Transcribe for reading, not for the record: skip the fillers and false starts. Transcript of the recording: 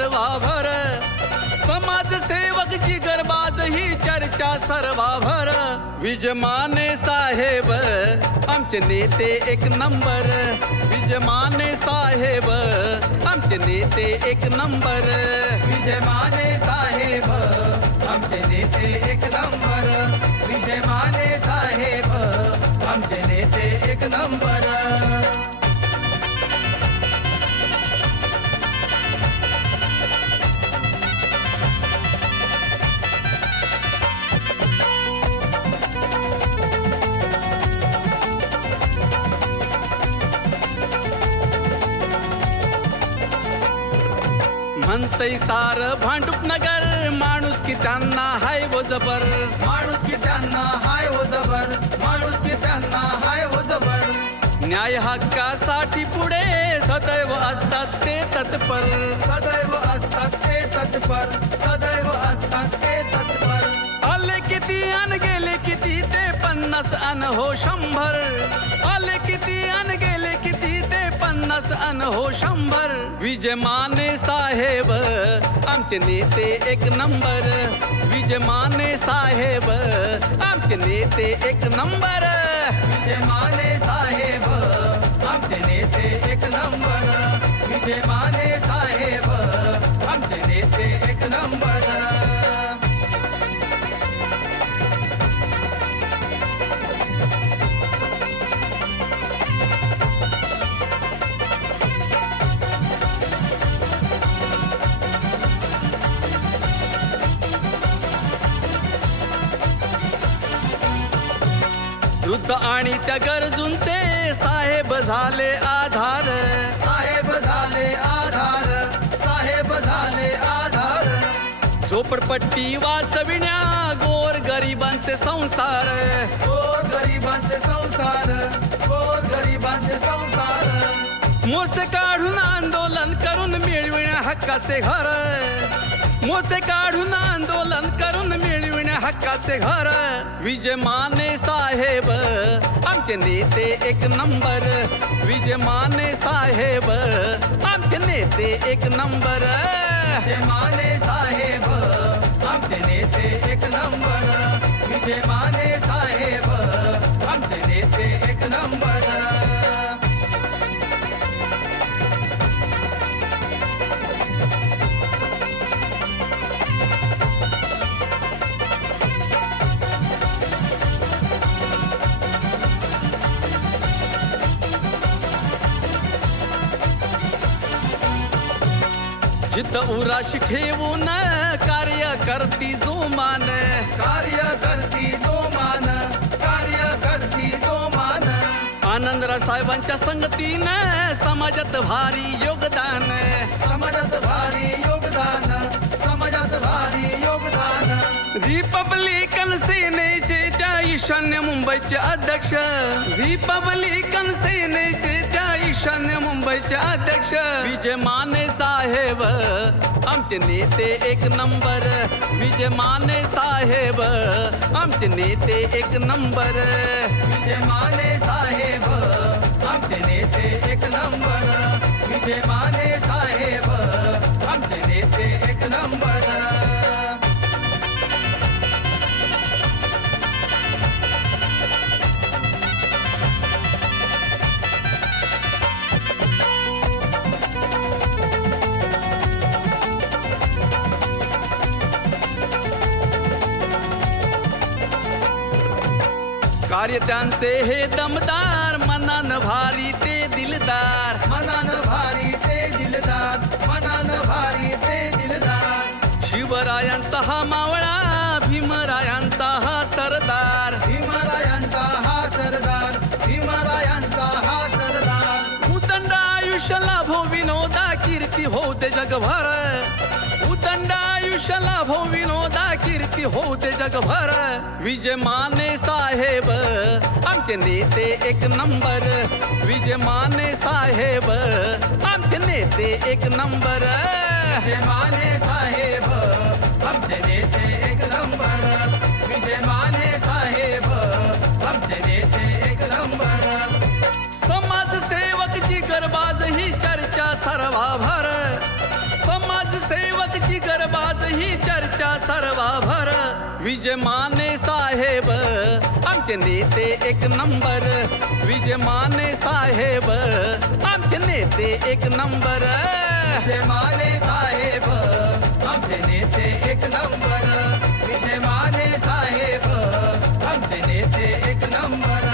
सर्वाभर, समाजसेवक जिगरबाज ही चर्चा सर्वाभर. विजमाने साहेब आमचे नेते एक नंबर, विजमाने साहेब आमचे नेते एक नंबर. विजयमाने साहेब आमचे नेते एक नंबर, विजयमाने साहेब आमचे नेते एक नंबर. म्हणतय सार भांडूप नगर, माणूस की त्यांना हाय वो जबर, माणूस की त्यांना हाय हो जबर, माणूस की त्यांना हाय हो जबर. न्याय हक्कासाठी पुढे सदैव असतात ते तत्पर, सदैव असतात ते तत्पर, सदैव असतात ते तत्पर. आले किती अन गेले किती ते 50 अन हो 100, आले किती अन गेले किती ते 50 अन हो 100. विजयमाने साहेब आमचे नेते एक नंबर, विजयमाने साहेब आमचे नेते एक नंबर. विजयमाने साहेब आमचे नेते एक नंबर, विजयमाने साहेब आमचे नेते एक नंबर. युद्ध आणि त्या गरजूंचे साहेब झाले आधार, साहेब झाले आधार, साहेब झाले आधार. झोपडपट्टी वाचविण्या गोर गरिबांचे संसार, गोर गरिबांचे संसार, गोर गरिबांचे संसार. मोर्चे काढून आंदोलन करून मिळविण्या हक्काचे घर, मोर्चे काढून आंदोलन करून मिळविण्या हक्काचे घर. विजयमाने साहेब आमचे नेते एक नंबर, विजयमाने साहेब आमचे नेते एक नंबर. विजयमाने साहेब आमचे नेते एक नंबर, विजयमाने साहेब आमचे नेते एक नंबर. जित उराशी ठेवून कार्य करती जोमान, कार्य करती जोमान, कार्य करती जोमान. आनंदराव साहेबांच्या संगतीनं समाजात भारी योगदान, समाजात भारी योगदान, समाजात भारी योगदान. रिपब्लिकन सेनेचे त्या ईशान्य मुंबईचे अध्यक्ष, रिपब्लिकन सेनेचे त्या ईशान्य मुंबईचे अध्यक्ष. विजयमाने साहेब आमचे नेते एक नंबर, विजयमाने साहेब आमचे नेते एक नंबर. विजयमाने साहेब आमचे नेते एक नंबर, विजयमाने साहेब आमचे नेते एक नंबर. कार्य त्यांचे हे दमदार, मनान भारी ते दिलदार, मनान भारी ते दिलदार, मनान भारी ते दिलदार. शिवरायांचा हा मावळा, भीमरायांचा हा सरदार, हिमालयांचा हा सरदार, हिमालयांचा हा सरदार. उदंड आयुष्य लाभो विनोदा, कीर्ती होऊ दे जगभर, उदंड आयुष्य लाभो विनोदा, कीर्ती होऊ दे जगभर. विजयमाने साहेब आमचे नेते एक नंबर, विजयमाने साहेब आमचे नेते एक नंबर. विजयमाने साहेब आमचे नेते एक नंबर, विजयमाने साहेब आमचे नेते एक नंबर. समाजसेवक जिगरबाज ही चर्चा सर्वाभर, समाज नगरसेवक जिगरबाज ही चर्चा सर्वाभर विजय माने साहेब आमचे नेते एक नंबर विजय माने साहेब आमचे नेते एक नंबर विजय माने साहेब आमचे नेते एक नंबर विजय माने साहेब आमचे नेते एक नंबर